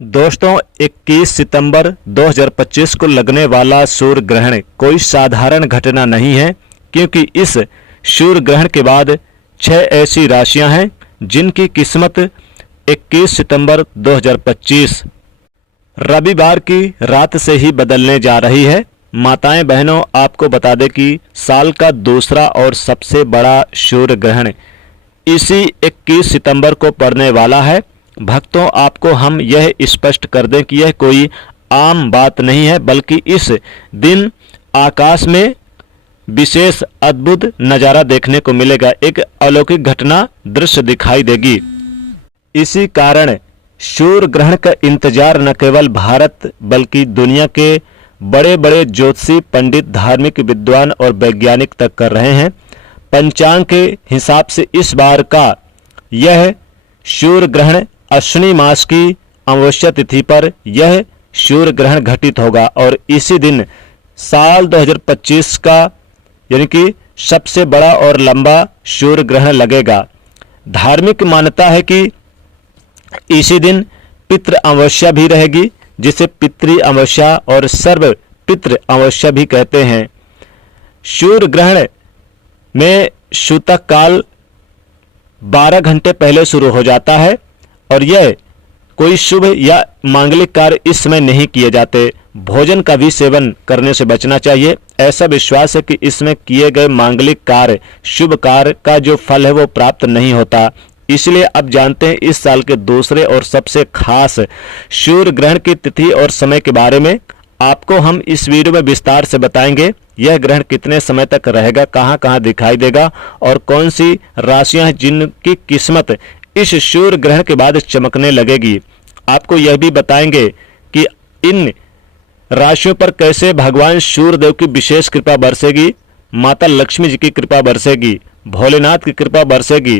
दोस्तों 21 सितंबर 2025 को लगने वाला सूर्य ग्रहण कोई साधारण घटना नहीं है, क्योंकि इस सूर्य ग्रहण के बाद 6 ऐसी राशियां हैं जिनकी किस्मत 21 सितंबर 2025 रविवार की रात से ही बदलने जा रही है। माताएं बहनों, आपको बता दें कि साल का दूसरा और सबसे बड़ा सूर्य ग्रहण इसी 21 सितंबर को पड़ने वाला है। भक्तों, आपको हम यह स्पष्ट कर दें कि यह कोई आम बात नहीं है, बल्कि इस दिन आकाश में विशेष अद्भुत नज़ारा देखने को मिलेगा। एक अलौकिक घटना दृश्य दिखाई देगी। इसी कारण सूर्य ग्रहण का इंतजार न केवल भारत बल्कि दुनिया के बड़े बड़े ज्योतिषी, पंडित, धार्मिक विद्वान और वैज्ञानिक तक कर रहे हैं। पंचांग के हिसाब से इस बार का यह सूर्य ग्रहण अश्विनी मास की अमावस्या तिथि पर यह सूर्य ग्रहण घटित होगा और इसी दिन साल 2025 का यानी कि सबसे बड़ा और लंबा सूर्य ग्रहण लगेगा। धार्मिक मान्यता है कि इसी दिन पितृ अमावस्या भी रहेगी, जिसे पितृ अमावस्या और सर्व पितृ अमावस्या भी कहते हैं। सूर्य ग्रहण में सूतक काल 12 घंटे पहले शुरू हो जाता है और यह कोई शुभ या मांगलिक कार्य इस समय नहीं किए जाते। भोजन का भी सेवन करने से बचना चाहिए। ऐसा विश्वास है कि इसमें किए गए मांगलिक कार्य, शुभ कार्य का जो फल है वो प्राप्त नहीं होता। इसलिए अब जानते हैं इस साल के दूसरे और सबसे खास सूर्य ग्रहण की तिथि और समय के बारे में। आपको हम इस वीडियो में विस्तार से बताएंगे यह ग्रहण कितने समय तक रहेगा, कहां कहां दिखाई देगा और कौन सी राशियां हैं जिनकी किस्मत इस सूर्य ग्रहण के बाद चमकने लगेगी। आपको यह भी बताएंगे कि इन राशियों पर कैसे भगवान सूर्य देव की विशेष कृपा बरसेगी, माता लक्ष्मी जी की कृपा बरसेगी, भोलेनाथ की कृपा बरसेगी।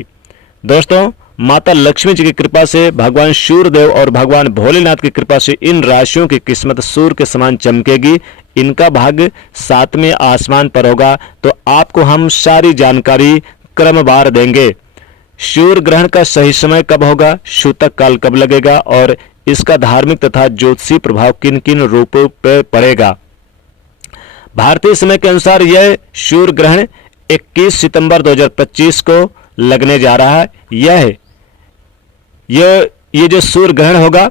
दोस्तों, माता लक्ष्मी जी की कृपा से, भगवान सूर्य देव और भगवान भोलेनाथ की कृपा से इन राशियों की किस्मत सूर्य के समान चमकेगी। इनका भाग्य 7वें आसमान पर होगा। तो आपको हम सारी जानकारी क्रमवार देंगे। सूर्य ग्रहण का सही समय कब होगा, सूतक काल कब लगेगा और इसका धार्मिक तथा ज्योतिषी प्रभाव किन किन रूपों पर पड़ेगा। भारतीय समय के अनुसार यह सूर्य ग्रहण 21 सितंबर 2025 को लगने जा रहा है। ये जो सूर्य ग्रहण होगा,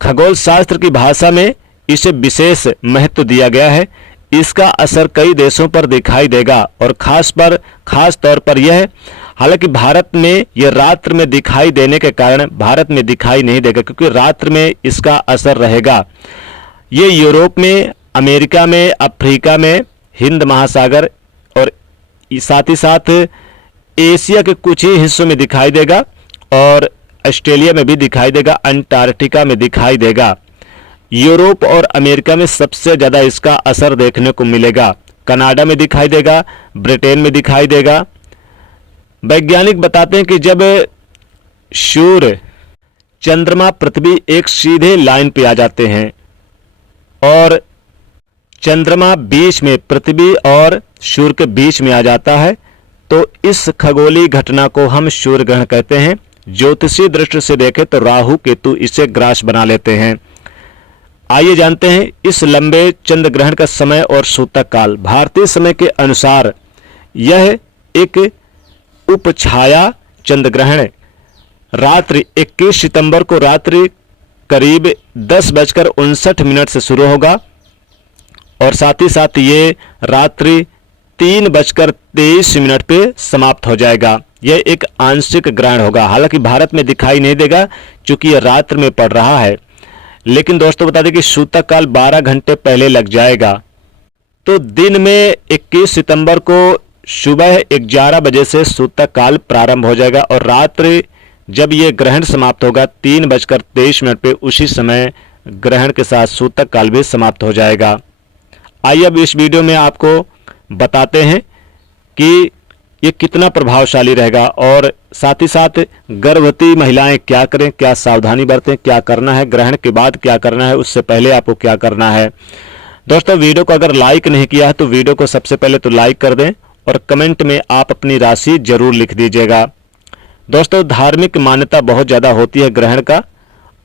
खगोल शास्त्र की भाषा में इसे विशेष महत्व दिया गया है। इसका असर कई देशों पर दिखाई देगा और खास तौर पर यह, हालांकि भारत में यह रात्र में दिखाई देने के कारण भारत में दिखाई नहीं देगा, क्योंकि रात्र में इसका असर रहेगा। ये यूरोप में, अमेरिका में, अफ्रीका में, हिंद महासागर और साथ ही साथ एशिया के कुछ ही हिस्सों में दिखाई देगा और ऑस्ट्रेलिया में भी दिखाई देगा, अंटार्कटिका में दिखाई देगा। यूरोप और अमेरिका में सबसे ज़्यादा इसका असर देखने को मिलेगा। कनाडा में दिखाई देगा, ब्रिटेन में दिखाई देगा। वैज्ञानिक बताते हैं कि जब सूर्य, चंद्रमा, पृथ्वी एक सीधे लाइन पे आ जाते हैं और चंद्रमा बीच में, पृथ्वी और सूर्य के बीच में आ जाता है, तो इस खगोलीय घटना को हम सूर्य ग्रहण कहते हैं। ज्योतिषीय दृष्टि से देखें तो राहु केतु इसे ग्रास बना लेते हैं। आइए जानते हैं इस लंबे चंद्र ग्रहण का समय और सूतक काल। भारतीय समय के अनुसार यह एक उपछाया चंद्र ग्रहण रात्रि 21 सितंबर को रात्रि करीब 10:59 से शुरू होगा और साथ ही साथ ये रात्रि 3:23 पे समाप्त हो जाएगा। यह एक आंशिक ग्रहण होगा। हालांकि भारत में दिखाई नहीं देगा क्योंकि यह रात्र में पड़ रहा है। लेकिन दोस्तों बता दें कि सूतक काल 12 घंटे पहले लग जाएगा। तो दिन में 21 सितंबर को सुबह 11 बजे से सूतक काल प्रारंभ हो जाएगा और रात्रि जब यह ग्रहण समाप्त होगा 3:23 पे, उसी समय ग्रहण के साथ सूतक काल भी समाप्त हो जाएगा। आइए अब इस वीडियो में आपको बताते हैं कि ये कितना प्रभावशाली रहेगा और साथ ही साथ गर्भवती महिलाएं क्या करें, क्या सावधानी बरतें, क्या करना है, ग्रहण के बाद क्या करना है, उससे पहले आपको क्या करना है। दोस्तों, वीडियो को अगर लाइक नहीं किया है तो वीडियो को सबसे पहले तो लाइक कर दें और कमेंट में आप अपनी राशि जरूर लिख दीजिएगा। दोस्तों, धार्मिक मान्यता बहुत ज़्यादा होती है ग्रहण का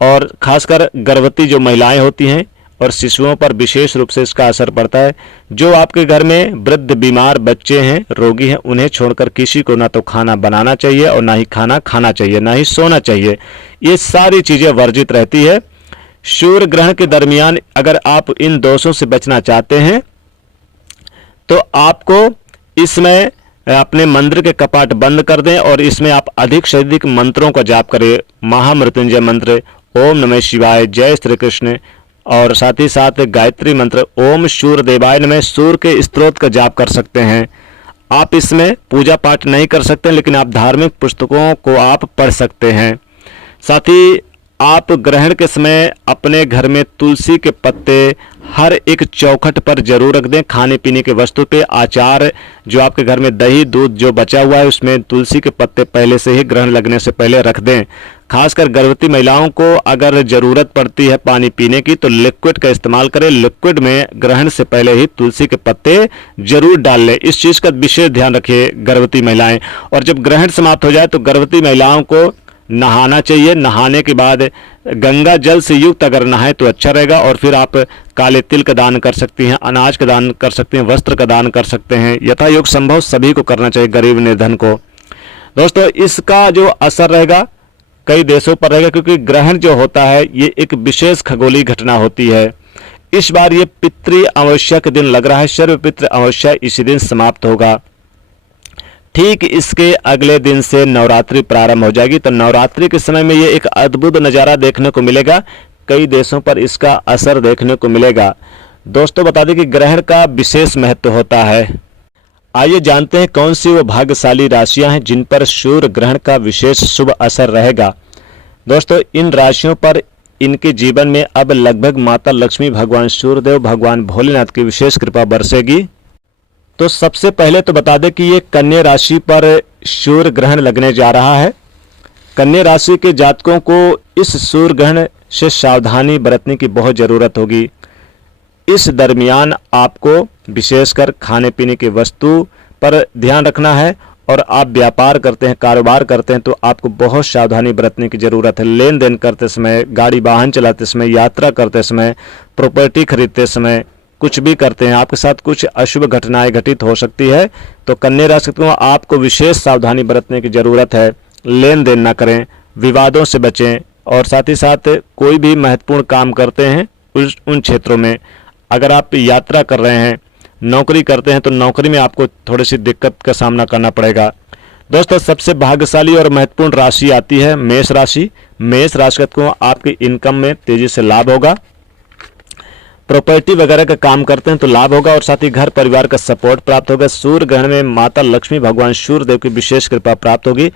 और खासकर गर्भवती जो महिलाएं होती हैं और शिशुओं पर विशेष रूप से इसका असर पड़ता है। जो आपके घर में वृद्ध, बीमार बच्चे हैं, रोगी हैं, उन्हें छोड़कर किसी को ना तो खाना बनाना चाहिए और ना ही खाना खाना चाहिए, ना ही सोना चाहिए। ये सारी चीज़ें वर्जित रहती है। सूर्य ग्रहण के दरमियान अगर आप इन दोषों से बचना चाहते हैं तो आपको इसमें अपने मंदिर के कपाट बंद कर दें और इसमें आप अधिक से अधिक मंत्रों का जाप करें। महामृत्युंजय मंत्र, ओम नमः शिवाय, जय श्री कृष्ण, और साथ ही साथ गायत्री मंत्र, ओम सूर्य देवाय नमः, सूर्य के स्तोत्र का जाप कर सकते हैं। आप इसमें पूजा पाठ नहीं कर सकते, लेकिन आप धार्मिक पुस्तकों को आप पढ़ सकते हैं। साथ ही आप ग्रहण के समय अपने घर में तुलसी के पत्ते हर एक चौखट पर जरूर रख दें। खाने पीने के वस्तु पे, आचार, जो आपके घर में दही दूध जो बचा हुआ है उसमें तुलसी के पत्ते पहले से ही ग्रहण लगने से पहले रख दें। खासकर गर्भवती महिलाओं को अगर ज़रूरत पड़ती है पानी पीने की तो लिक्विड का इस्तेमाल करें। लिक्विड में ग्रहण से पहले ही तुलसी के पत्ते जरूर डाल लें। इस चीज़ का विशेष ध्यान रखिए गर्भवती महिलाएं। और जब ग्रहण समाप्त हो जाए तो गर्भवती महिलाओं को नहाना चाहिए। नहाने के बाद गंगा जल से युक्त अगर नहाए तो अच्छा रहेगा। और फिर आप काले तिल का दान कर सकती हैं, अनाज का दान कर सकते हैं, वस्त्र का दान कर सकते हैं। यथायोग संभव सभी को करना चाहिए, गरीब निर्धन को। दोस्तों, इसका जो असर रहेगा कई देशों पर रहेगा, क्योंकि ग्रहण जो होता है ये एक विशेष खगोलीय घटना होती है। इस बार ये पितृ अमावस्या के दिन लग रहा है। सर्व पितृ अमावस्या इसी दिन समाप्त होगा। ठीक इसके अगले दिन से नवरात्रि प्रारंभ हो जाएगी। तो नवरात्रि के समय में ये एक अद्भुत नज़ारा देखने को मिलेगा। कई देशों पर इसका असर देखने को मिलेगा। दोस्तों, बता दें कि ग्रहण का विशेष महत्व होता है। आइए जानते हैं कौन सी वो भाग्यशाली राशियां हैं जिन पर सूर्य ग्रहण का विशेष शुभ असर रहेगा। दोस्तों, इन राशियों पर इनके जीवन में अब लगभग माता लक्ष्मी, भगवान सूर्यदेव, भगवान भोलेनाथ की विशेष कृपा बरसेगी। तो सबसे पहले तो बता दें कि ये कन्या राशि पर सूर्य ग्रहण लगने जा रहा है। कन्या राशि के जातकों को इस सूर्य ग्रहण से सावधानी बरतने की बहुत ज़रूरत होगी। इस दरमियान आपको विशेषकर खाने पीने की वस्तु पर ध्यान रखना है। और आप व्यापार करते हैं, कारोबार करते हैं तो आपको बहुत सावधानी बरतने की ज़रूरत है। लेन देन करते समय, गाड़ी वाहन चलाते समय, यात्रा करते समय, प्रॉपर्टी खरीदते समय, कुछ भी करते हैं, आपके साथ कुछ अशुभ घटनाएं घटित हो सकती है। तो कन्या राशि को आपको विशेष सावधानी बरतने की ज़रूरत है। लेन देन ना करें, विवादों से बचें। और साथ ही साथ कोई भी महत्वपूर्ण काम करते हैं उन क्षेत्रों में, अगर आप यात्रा कर रहे हैं, नौकरी करते हैं तो नौकरी में आपको थोड़ी सी दिक्कत का सामना करना पड़ेगा। दोस्तों, सबसे भाग्यशाली और महत्वपूर्ण राशि आती है मेष राशि। मेष राशि को आपकी इनकम में तेजी से लाभ होगा। प्रॉपर्टी वगैरह का काम करते हैं तो लाभ होगा और साथ ही घर परिवार का सपोर्ट प्राप्त होगा। सूर्य ग्रहण में माता लक्ष्मी, भगवान सूर्यदेव की विशेष कृपा प्राप्त होगी।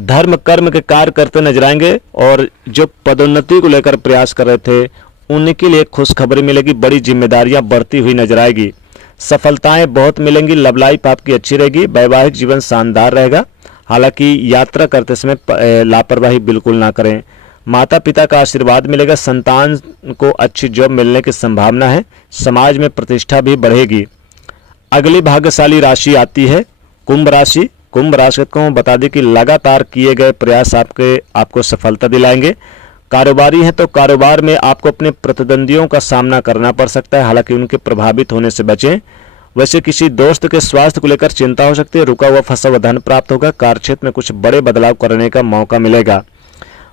धर्म कर्म के कार्य करते नजर आएंगे और जो पदोन्नति को लेकर प्रयास कर रहे थे उनके लिए खुशखबरी मिलेगी। बड़ी जिम्मेदारियां बढ़ती हुई नजर आएगी। सफलताएं बहुत मिलेंगी। लव लाइफ आपकी अच्छी रहेगी। वैवाहिक जीवन शानदार रहेगा। हालांकि यात्रा करते समय लापरवाही बिल्कुल ना करें। माता पिता का आशीर्वाद मिलेगा। संतान को अच्छी जॉब मिलने की संभावना है। समाज में प्रतिष्ठा भी बढ़ेगी। अगली भाग्यशाली राशि आती है कुंभ राशि। कुंभ राशि को बता दें कि लगातार किए गए प्रयास आपको सफलता दिलाएंगे। कारोबारी हैं तो कारोबार में आपको अपने प्रतिद्वंदियों का सामना करना पड़ सकता है, हालांकि उनके प्रभावित होने से बचें। वैसे किसी दोस्त के स्वास्थ्य को लेकर चिंता हो सकती है। रुका हुआ फंसा हुआ धन प्राप्त होगा। कार्यक्षेत्र में कुछ बड़े बदलाव करने का मौका मिलेगा।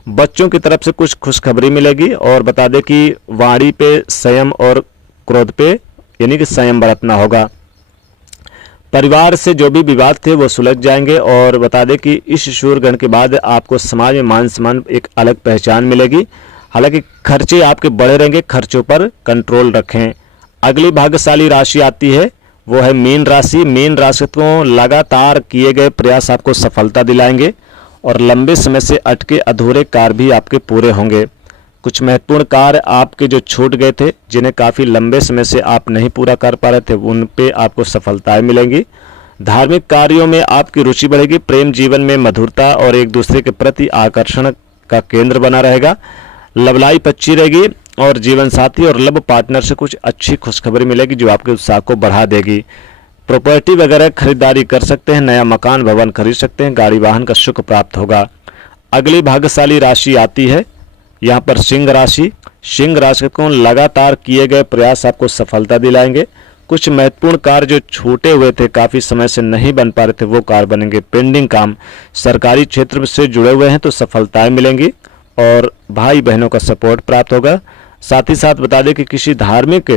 बच्चों की तरफ से कुछ खुशखबरी मिलेगी। और बता दें कि वाणी पे संयम और क्रोध पे यानी कि संयम बरतना होगा। परिवार से जो भी विवाद थे वो सुलझ जाएंगे। और बता दें कि इस सूर्य ग्रहण के बाद आपको समाज में मान सम्मान एक अलग पहचान मिलेगी। हालांकि खर्चे आपके बढ़े रहेंगे, खर्चों पर कंट्रोल रखें। अगली भाग्यशाली राशि आती है वो है मीन राशि। मीन राशि को लगातार किए गए प्रयास आपको सफलता दिलाएंगे और लंबे समय से अटके अधूरे कार्य भी आपके पूरे होंगे। कुछ महत्वपूर्ण कार्य आपके जो छूट गए थे, जिन्हें काफ़ी लंबे समय से आप नहीं पूरा कर पा रहे थे, उन पे आपको सफलताएं मिलेंगी। धार्मिक कार्यों में आपकी रुचि बढ़ेगी। प्रेम जीवन में मधुरता और एक दूसरे के प्रति आकर्षण का केंद्र बना रहेगा। लव लाइफ अच्छी रहेगी और जीवन साथी और लव पार्टनर से कुछ अच्छी खुशखबरी मिलेगी जो आपके उत्साह को बढ़ा देगी। प्रॉपर्टी वगैरह खरीदारी कर सकते हैं। नया मकान भवन खरीद सकते हैं। गाड़ी वाहन का सुख प्राप्त होगा। अगली भाग्यशाली राशि आती है यहाँ पर सिंह राशि को लगातार किए गए प्रयास आपको सफलता दिलाएंगे। कुछ महत्वपूर्ण कार्य जो छूटे हुए थे, काफ़ी समय से नहीं बन पा रहे थे, वो कार्य बनेंगे। पेंडिंग काम सरकारी क्षेत्र से जुड़े हुए हैं तो सफलताएं मिलेंगी और भाई बहनों का सपोर्ट प्राप्त होगा। साथ ही साथ बता दें कि किसी धार्मिक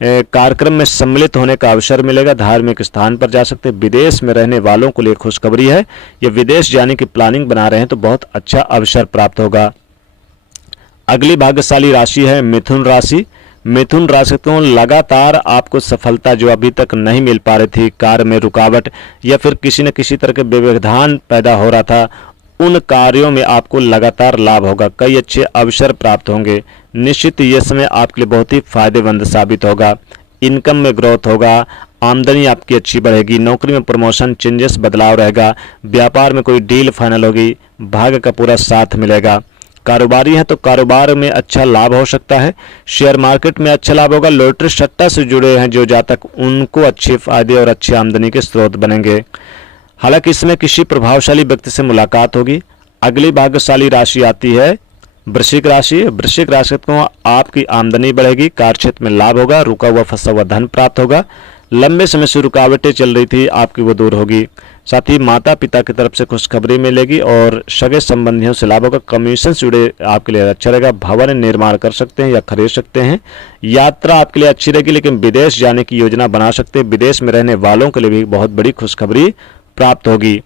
कार्यक्रम में सम्मिलित होने का अवसर मिलेगा। धार्मिक स्थान पर जा सकते हैं। विदेश में रहने वालों के लिए खुशखबरी है, या विदेश जाने की प्लानिंग बना रहे हैं तो बहुत अच्छा अवसर प्राप्त होगा। अगली भाग्यशाली राशि है मिथुन राशि। मिथुन राशि को लगातार आपको सफलता जो अभी तक नहीं मिल पा रही थी, कार्य में रुकावट या फिर किसी न किसी तरह के व्यवधान पैदा हो रहा था, उन कार्यों में आपको लगातार लाभ होगा। कई अच्छे अवसर प्राप्त होंगे। निश्चित ये समय आपके लिए बहुत ही फायदेमंद साबित होगा। इनकम में ग्रोथ होगा, आमदनी आपकी अच्छी बढ़ेगी। नौकरी में प्रमोशन, चेंजेस, बदलाव रहेगा। व्यापार में कोई डील फाइनल होगी। भाग्य का पूरा साथ मिलेगा। कारोबारी है तो कारोबार में अच्छा लाभ हो सकता है। शेयर मार्केट में अच्छा लाभ होगा। लॉटरी सट्टा से जुड़े हैं जो जातक, उनको अच्छे फायदे और अच्छी आमदनी के स्रोत बनेंगे। हालांकि इसमें किसी प्रभावशाली व्यक्ति से मुलाकात होगी। अगली भाग्यशाली राशि आती है वृश्चिक राशि। वृश्चिक राशि को आपकी आमदनी बढ़ेगी। कार्यक्षेत्र में लाभ होगा। रुका हुआ फंसा हुआ धन प्राप्त होगा। लंबे समय से रुकावटें चल रही थी, आपकी वो दूर होगी। साथ ही माता पिता की तरफ से खुशखबरी मिलेगी और सगे संबंधियों से लाभ होगा। कमीशन से जुड़े आपके लिए अच्छा रहेगा। भवन निर्माण कर सकते हैं या खरीद सकते हैं। यात्रा आपके लिए अच्छी रहेगी, लेकिन विदेश जाने की योजना बना सकते हैं। विदेश में रहने वालों के लिए भी बहुत बड़ी खुशखबरी प्राप्त होगी।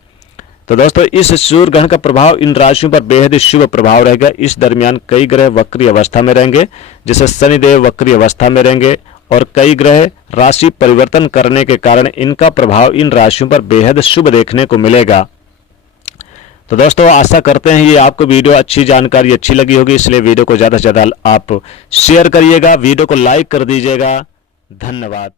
तो दोस्तों, इस सूर्य ग्रहण का प्रभाव इन राशियों पर बेहद शुभ प्रभाव रहेगा। इस दरमियान कई ग्रह वक्री अवस्था में रहेंगे, जैसे शनिदेव वक्री अवस्था में रहेंगे और कई ग्रह राशि परिवर्तन करने के कारण इनका प्रभाव इन राशियों पर बेहद शुभ देखने को मिलेगा। तो दोस्तों, आशा करते हैं ये आपको वीडियो अच्छी जानकारी अच्छी लगी होगी, इसलिए वीडियो को ज़्यादा से ज़्यादा आप शेयर करिएगा, वीडियो को लाइक कर दीजिएगा। धन्यवाद।